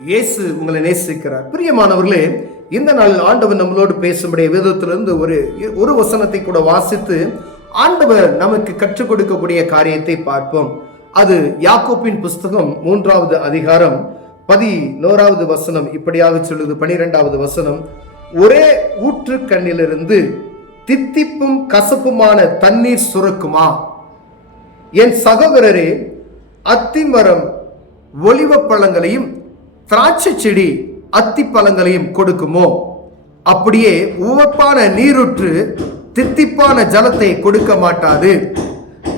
இயேசு உங்களை நேசிக்கிறார். பிரியமானவர்களே, இந்த நாள் ஆண்டவர் நம்மளோடு பேசும்படிய வேதத்திலிருந்து ஒரு வசனத்தை கூட வாசித்து ஆண்டவர் நமக்கு கற்றுக் கொடுக்கக்கூடிய காரியத்தை பார்ப்போம். அது யாக்கோபின் புஸ்தகம் 3வது அதிகாரம் 11வது வசனம் இப்படியாக சொல்லுது. 12வது வசனம், ஒரே ஊற்று கண்ணிலிருந்து தித்திப்பும் கசப்புமான தண்ணீர் சுரக்குமா? என் சகோதரரே, அத்திமரம் ஒலிவ பழங்களையும் திராட்சை செடி அத்தி பழங்களையும் கொடுக்குமோ? அப்படியே உவப்பான நீரூற்று தித்திப்பான ஜலத்தை கொடுக்க மாட்டாது.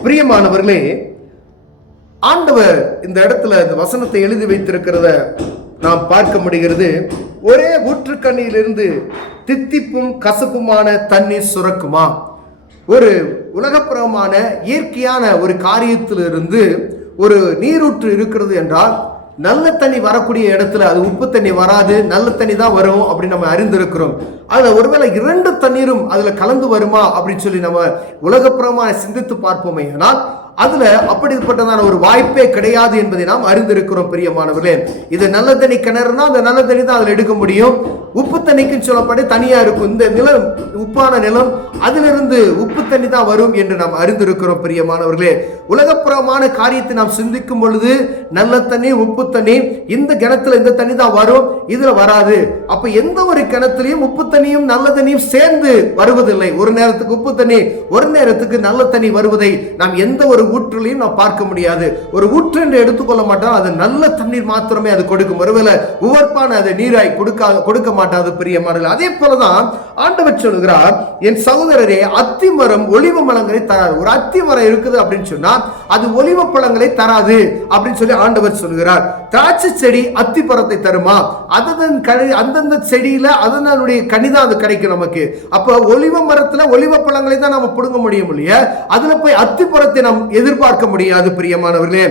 பிரியமானவர்களே, ஆண்டவர் இந்த இடத்துல இந்த வசனத்தை எழுதி வைத்திருக்கிறத நாம் பார்க்க முடிகிறது. ஒரே ஊற்றுக்கண்ணியிலிருந்து தித்திப்பும் கசப்புமான தண்ணீர் சுரக்குமா? ஒரு உலகப்புறமான இயற்கையான ஒரு காரியத்திலிருந்து ஒரு நீரூற்று இருக்கிறது என்றால், நல்ல தண்ணி வரக்கூடிய இடத்துல அது உப்பு தண்ணி வராது, நல்ல தண்ணி தான் வரும் அப்படின்னு நம்ம அறிந்திருக்கிறோம். அதுல ஒருவேளை 2 தண்ணீரும் அதுல கலந்து வருமா அப்படின்னு சொல்லி நம்ம உலகப்புறமா சிந்தித்து பார்ப்போமே. ஆனால் அதுல அப்படிப்பட்டதான ஒரு வாய்ப்பே கிடையாது என்பதை நாம் அறிந்திருக்கிறோம். பிரியமானவர்களே, இது நல்ல தண்ணி கிணறுனா அந்த நல்ல தண்ணி தான் அதுல எடுக்க முடியும். உப்பு தண்ணிக்கு சொல்லப்பட்டு தனியா இருக்கும். இந்த நிலம் உப்பான நிலம், அதிலிருந்து உப்பு தண்ணி தான் வரும் என்று நாம் அறிந்திருக்கிறோம். பிரியமானவர்களே, உலகப்புறமான காரியத்தை நாம் சிந்திக்கும் பொழுது நல்ல தண்ணி உப்பு தண்ணி, இந்த கிணத்துல இந்த தண்ணி தான் வரும், இதுல வராது. அப்ப எந்த ஒரு கிணத்துலயும் உப்பு தண்ணியும் நல்ல தண்ணியும் சேர்ந்து வருவதில்லை. ஒரு நேரத்துக்கு உப்பு தண்ணி, ஒரு நேரத்துக்கு நல்ல தண்ணி வருவதை நாம் எந்த ஒரு ஊற்றுலையும் நாம் பார்க்க முடியாது. ஒரு ஊற்று என்று எடுத்துக்கொள்ள மாட்டோம், அது நல்ல தண்ணீர் மாத்திரமே அது கொடுக்கும். ஒருவேளை உவர்ப்பான அது நீராய் கொடுக்க மாட்டாது. பிரியமானவர்களே, அதே போலதான் ஆண்டவர் சொல்கிறார், என் சகோதரரே, அத்தி மரம் ஒலிவ பழங்களை தராது. ஒரு அத்தி மரம் இருக்குது அப்படின்னு சொன்னா அது ஒலிவ பழங்களை தராது அப்படின்னு சொல்லி ஆண்டவர் சொல்கிறார். திராட்சை செடி அத்தி பழத்தை தருமா? அந்தந்த செடியில அதனுடைய கனிதான் அது கிடைக்கும் நமக்கு. அப்ப ஒலிவ மரத்துல ஒலிவ பழங்களை தான் நம்ம புடுங்க முடியும் இல்லையா? அதுல போய் அத்தி பழத்தை நாம் எதிர்பார்க்க முடியாது. பிரியமானவர்களே,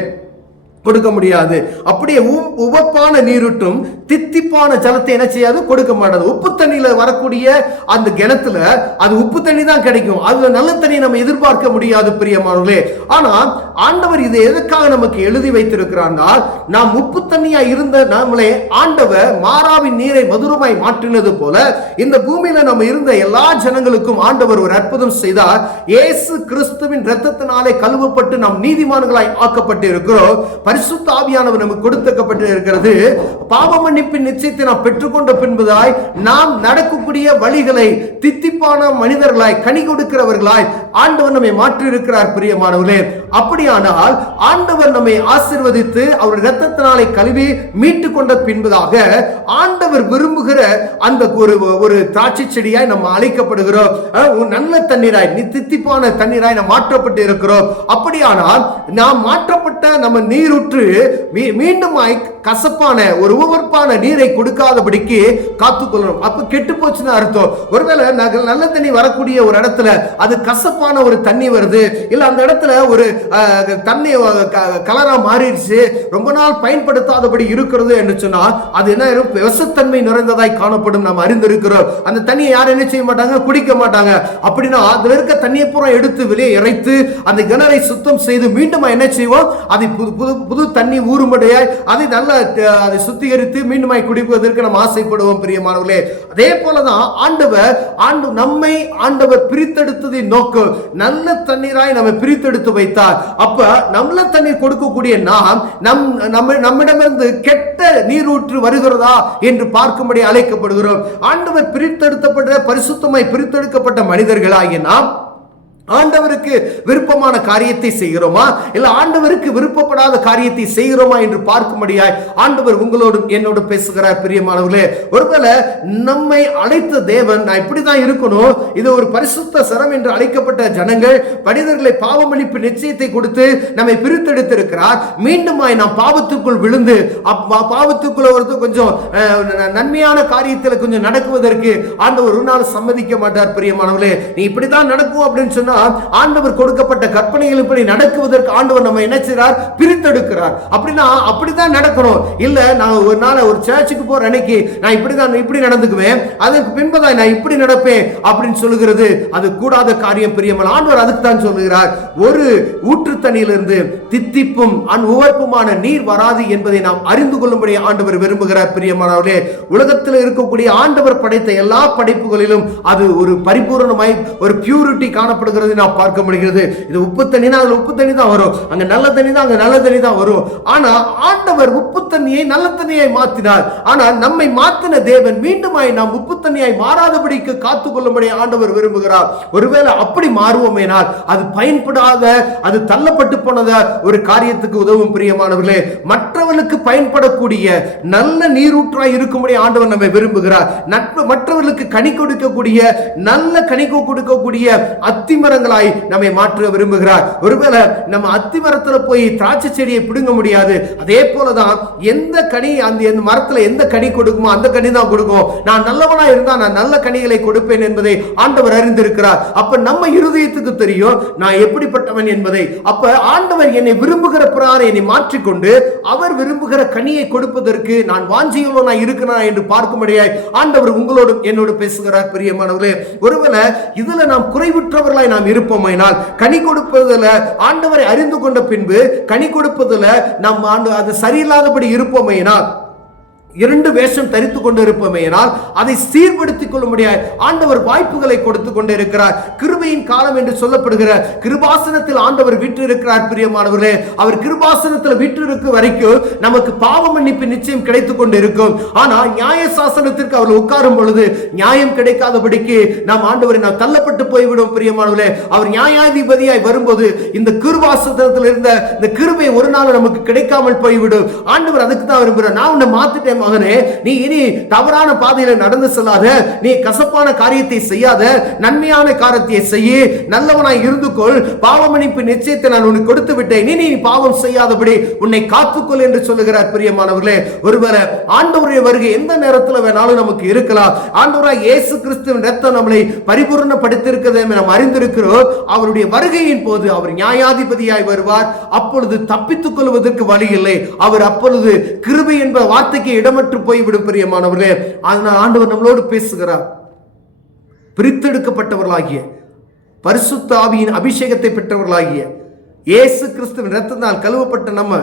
கொடுக்க முடியாது. அப்படியே உவப்பான நீரூட்டும் தித்திப்பான ஜலத்தை என்ன செய்யாது? கொடுக்க மாட்டாது. உப்பு தண்ணியில வரக்கூடிய அந்த கிணத்துல அது உப்பு தண்ணி தான் கிடைக்கும், அதுல நல்ல தண்ணி நம்ம எதிர்பார்க்க முடியாது. பிரியமானவர்களே, ஆனா ஆண்டவர் இதை எதற்காக நமக்கு எழுதி வைத்திருக்கிறார்? நாம் உப்பு தண்ணியா இருந்த நம்மளே ஆண்டவர் மாறாவின் நீரை மதுரமாய் மாற்றினது போல இந்த பூமியில நம்ம இருந்த எல்லா ஜனங்களுக்கும் ஆண்டவர் ஒரு அற்புதம் செய்தார். இயேசு கிறிஸ்துவின் இரத்தத்தினாலே கழுவப்பட்டு நாம் நீதிமான்களாய் ஆக்கப்பட்டு இருக்கிறோம். பரிசுத்த ஆவியானவர் நமக்கு கொடுக்கப்பட்டு இருக்கிறது. பாவ மன்னிப்பின் நிச்சயத்தை நாம் பெற்றுக்கொண்ட பின்பதாய் நாம் நடக்கக்கூடிய வழிகளை தித்திப்பான மனிதர்களாய், கனி கொடுக்கிறவர்களாய் ஆண்டவர் நம்மை மாற்றி இருக்கிறார். பிரியமானவர்களே, அப்படியானால் ஆண்டவர் நம்மை ஆசீர்வதித்து அவர் இரத்தத்தினாலே கழுவி மீட்டு கொண்ட பின்பதாக ஆண்டவர் விரும்புகிற அந்த ஒரு திராட்சை செடியாய் நம்ம அழைக்கப்படுகிறோம். நல்ல தண்ணீராய், தித்திப்பான தண்ணீராய் நாம் மாற்றப்பட்டு இருக்கிறோம். அப்படியானால் நாம் மாற்றப்பட்ட நம்ம நீரூற்று மீண்டும் கசப்பான ஒரு உவர்ப்பான நீரை கொடுக்காதபடிக்கு காத்துக்கொள்ளணும். அப்ப கெட்டு போச்சுன்னு அர்த்தம். ஒருவேளை நல்ல தண்ணி வரக்கூடிய ஒரு இடத்துல அது கசப்பான ஒரு தண்ணி வருது, இல்ல அந்த இடத்துல ஒரு தண்ணி கலரா மாறிடுச்சு, ரொம்ப நாள் பயன்படுத்தாதபடி இருக்கிறது என்று சொன்னால் அது என்ன, விஷத்தன்மை நிறைந்ததாய் காணப்படும். நாம் அறிந்திருக்கிறோம். அந்த தண்ணியை யாரும் என்ன செய்ய மாட்டாங்க? குடிக்க மாட்டாங்க. அப்படின்னா அதுல இருக்க தண்ணியை பூரா எடுத்து வெளியே இறைத்து அந்த கிணறை சுத்தம் செய்து மீண்டும் என்ன செய்வோம்? அதை புது தண்ணி ஊறும்படியாய் அதை சுத்திகரித்து மீண்டும் குடிப்பதற்கு நாம் ஆசைப்படுவோம். பிரியமானவர்களே, அதே போலதான் நம்மை ஆண்டவர் பிரித்தெடுத்ததை நோக்கம் நல்ல தண்ணீராய் நம்ம பிரித்தெடுத்து வைத்தார். அப்ப நல்ல தண்ணீர் கொடுக்கக்கூடிய நம்மிடமிருந்து கெட்ட நீரூற்று வருகிறதா என்று பார்க்கும்படி அழைக்கப்படுகிறோம். ஆண்டவர் பிரித்தெடுக்கப்பட்ட பரிசுத்தமாய் பிரித்தெடுக்கப்பட்ட மனிதர்களாகிய நாம் ஆண்டவருக்கு விருப்பமான காரியத்தை செய்கிறோமா, இல்ல ஆண்டவருக்கு விருப்பப்படாத காரியத்தை செய்கிறோமா என்று பார்க்கும்படியாய் ஆண்டவர் உங்களோடு என்னோடு பேசுகிறார். பிரியமானவர்களே, ஒருவேளை நம்மை அழைத்த தேவன் நான் இப்படிதான் இருக்கணும், இது ஒரு பரிசுத்த சரம் என்று அழைக்கப்பட்ட ஜனங்கள் மனிதர்களை பாவமளிப்பு நிச்சயத்தை கொடுத்து நம்மை பிரித்தெடுத்திருக்கிறார். மீண்டுமாய் நாம் பாவத்துக்குள் விழுந்து பாவத்துக்குள்ள ஒரு கொஞ்சம் நன்மையான காரியத்தில் கொஞ்சம் நடக்குவதற்கு ஆண்டவர் ஒரு நாள் சம்மதிக்க மாட்டார். பிரியமானவர்களே, நீ இப்படித்தான் நடக்கும் அப்படின்னு சொன்னா ஆண்டவர் கொடுக்கப்பட்ட கற்பனைகளின்படி நடக்குவதற்கு ஆண்டவர் நம்ம என்ன செய்றார்? பிரித்தெடுக்கிறார். அப்படின்னா அப்படிதான் நடக்கணும். இல்ல நான் ஒரு நாள் ஒரு சர்ச்சுக்கு போற அன்னைக்கு நான் இப்படி நடந்துக்குவேன், அதற்கு பின்பதான் நான் இப்படி நடப்பேன் அப்படின்னு சொல்லுகிறது அது கூடாத காரியம். பிரியமான ஆண்டவர் அதுக்கு தான் சொல்லுகிறார், ஒரு ஊற்று தண்ணியிலிருந்து தித்திப்பும் உவர்ப்புமான நீர் வராது என்பதை நாம் அறிந்து கொள்ளும்படி ஆண்டவர் விரும்புகிறார். பிரியமானவர்களே, உலகத்தில் இருக்கக்கூடிய ஆண்டவர் படைத்த எல்லா படைப்புகளிலும் அது ஒரு பரிபூரணமாய் ஒரு பியூரிட்டி காணப்படுகிறது நாம் பார்க்க முடிகிறது. இது உப்பு தண்ணினா அதுல உப்பு தண்ணி தான் வரும், அங்க நல்ல தண்ணி தான் அங்க நல்ல தண்ணி தான் வரும். ஆனா ஆண்டவர் உப்பு தண்ணியை நல்ல தண்ணியாய் மாற்றினார். ஆனா நம்மை மாற்றின தேவன் மீண்டுமாய் நாம் உப்பு தண்ணியாய் மாறாதபடிக்கு காத்துக்கொள்ளும்படி ஆண்டவர் விரும்புகிறார். ஒருவேளை அப்படி மாறுவோமேனால் அது பயன்படாத, அது தள்ளப்பட்டு போனத ஒரு காரியத்துக்கு உதவும். பிரியமானவர்களே, மற்றவர்களுக்கு பயன்படக்கூடிய நல்ல நீரூற்றாய் இருக்கும்படி ஆண்டவர் நம்மை விரும்புகிறார். மற்றவர்களுக்கு கனி கொடுக்கக்கூடிய, நல்ல கனி கொடுக்கக்கூடிய அத்திமரங்களாய் நம்மை மாற்ற விரும்புகிறார். ஒருவேளை நம்ம அத்திமரத்துல போய் திராட்சை செடியை பிடுங்க முடியாது. அதே போலதான் எந்த கனி அந்த மரத்துல எந்த கனி கொடுக்குமோ அந்த கனி தான் கொடுக்கும். நான் நல்லவனா இருந்தா நான் நல்ல கனிகளை கொடுப்பேன் என்பதை ஆண்டவர் அறிந்திருக்கிறார். அப்ப நம்ம இருதயத்துக்கு தெரியும் நான் எப்படிப்பட்டவன் என்பதை. அப்ப ஆண்டவர் என்னை விரும்புகிற பிரகாரம் என்னை மாற்றிக்கொண்டு அவர் விரும்புகிற கனியை கொடுப்பதற்கு நான் வாஞ்சியுள்ளவனாய் இருக்கிறேன் என்று பார்க்கும்படியாய் ஆண்டவர் உங்களோடு என்னோடு பேசுகிறார். பிரியமானவர்களே, ஒருவேளை இதுல நாம் குறைவுற்றவர்களாய் நாம் இருப்போமானால், கனி கொடுப்பதில் ஆண்டவரை அறிந்து கொண்ட பின்பு கனி கொடுப்பதில் நாம் அது சரியில்லாதபடி இருப்போமையினால், இரண்டு வேஷம் தரித்து கொண்டு இருப்போமேனால் அதை சீர்படுத்திக் கொள்ள முடியாது ஆண்டவர் வாய்ப்புகளை கொடுத்து கொண்டு இருக்கிறார். கிருபையின் காலம் என்று சொல்லப்படுகிற கிருபாசனத்தில் ஆண்டவர் வீற்றிருக்கிறார். பிரியமானவர்களே, அவர் கிருபாசனத்தில் வீற்றிருக்க வரைக்கும் நமக்கு பாவ மன்னிப்பு நிச்சயம் கிடைத்துக் கொண்டு இருக்கும். ஆனால் நியாய சாசனத்திற்கு அவர் உட்காரும் பொழுது நியாயம் கிடைக்காதபடிக்கு நாம் ஆண்டவரை நாம் தள்ளப்பட்டு போய்விடும். பிரியமானவர்களே, அவர் நியாயாதிபதியாய் வரும்போது இந்த கிருபாசனத்தில் இருந்த இந்த கிருபை ஒரு நாள் நமக்கு கிடைக்காமல் போய்விடும். ஆண்டவர் அதுக்கு தான் விரும்புகிறார். நான் உன்னை மாத்திட்டேன் மகனே, நீ இனி தவறான பாதையில நடந்து செல்லாத, நீ கசப்பான காரியத்தை செய்யாத, நன்மையான காரியத்தை செய்ய, நல்லவனாய் இருந்து கொள், பாவ மன்னிப்பு நிச்சயத்தை நான் உனக்கு கொடுத்து விட்டேன், நீ பாவம் செய்யாதபடி உன்னை காத்துக்கொள் என்று சொல்லுகிறார். பிரியமானவர்களே, ஒருவேளை ஆண்டவருடைய வருகை எந்த நேரத்தில் வேணாலும் நமக்கு இருக்கலாம். ஆண்டவராய் இயேசு கிறிஸ்துவின் ரத்தம் நம்மளை பரிபூர்ணப்படுத்தியிருக்கிறதை நாம் அறிந்திருக்கிறோம். அவருடைய வருகையின் போது அவர் நியாயாதிபதியாய் வருவார். அப்பொழுது தப்பித்துக் கொள்வதற்கு வழி இல்லை. அவர் அப்பொழுது கிருபை என்ற வார்த்தைக்கு இடமற்று போய்விடும். பிரியமானவர்களே, அதனால் ஆண்டவர் நம்மளோடு பேசுகிறார். பிரித்தெடுக்கப்பட்டவர்களாகிய, பரிசுத்த ஆவியின் அபிஷேகத்தை பெற்றவர்களாகிய, இயேசு கிறிஸ்துவின் இரத்தத்தால் கழுவப்பட்ட நம்ம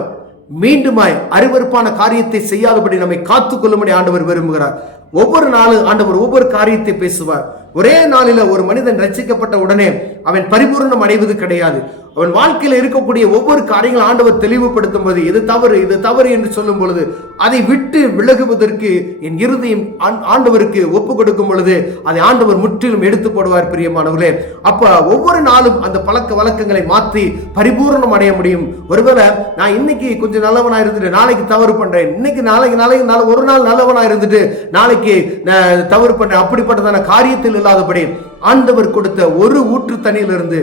மீண்டுமாய் அருவருப்பான காரியத்தை செய்யாதபடி நம்மை காத்துக் கொள்ளும்படி ஆண்டவர் விரும்புகிறார். ஒவ்வொரு நாளும் ஆண்டவர் ஒவ்வொரு காரியத்தை பேசுவார். ஒரே நாளில ஒரு மனிதன் ரட்சிக்கப்பட்ட உடனே அவன் பரிபூர்ணம் அடைவது கிடையாது. அவன் வாழ்க்கையில் இருக்கக்கூடிய ஒவ்வொரு காரியங்களும் ஆண்டவர் தெளிவுபடுத்தும் போது இது தவறு இது தவறு என்று சொல்லும் பொழுது அதை விட்டு விலகுவதற்கு என் இருதயம் ஆண்டவருக்கு ஒப்பு கொடுக்கும் பொழுது அதை ஆண்டவர் முற்றிலும் எடுத்து போடுவார். பிரியமானவர்களே, அப்ப ஒவ்வொரு நாளும் அந்த பழக்க வழக்கங்களை மாற்றி பரிபூர்ணம் அடைய முடியும். ஒருவேளை நான் இன்னைக்கு கொஞ்சம் நல்லவனா இருந்துட்டு நாளைக்கு தவறு பண்றேன், இன்னைக்கு நாளைக்கு ஒரு நாள் நல்லவனா இருந்துட்டு நாளைக்கு தவறு பண்றேன், அப்படிப்பட்டதான காரியத்தில் இல்லாதபடி ஆண்டவர் கொடுத்த ஒரு ஊற்று தண்ணியிலிருந்து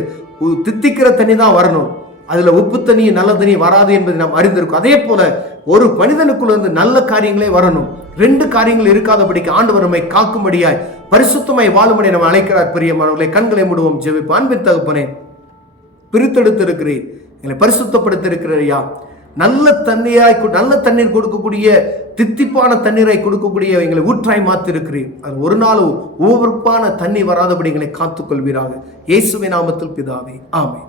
தித்திக்கிற தண்ணி தான் வரணும். அதுல உப்பு தண்ணி நல்ல தண்ணி வராது என்பதை நாம் அறிந்திருக்கோம். அதே போல ஒரு மனிதனுக்குள்ள இருந்து நல்ல காரியங்களே வரணும். ரெண்டு காரியங்கள் இருக்காதபடிக்கு ஆண்டவர் நம்மை காக்கும்படியாய் பரிசுத்தமாய் வாழும்படி நம்ம அழைக்கிறார். பிரியமானவர்களே, கண்களை மூடுவோம், ஜெபிப்போம். அன்பின் தகப்பனே, பிரித்தெடுத்து இருக்கிறீர், எங்களை பரிசுத்தப்படுத்தி இருக்கிறையா, நல்ல தண்ணீர் கொடுக்கக்கூடிய தித்திப்பான தண்ணீரை கொடுக்கக்கூடிய எங்களை ஊற்றாய் மாத்திருக்கிறீர். அது ஒரு நாளும் உவர்ப்பான தண்ணி வராதபடி எங்களை காத்துக்கொள்வீராக. இயேசுவின் நாமத்தில் பிதாவே, ஆமென்.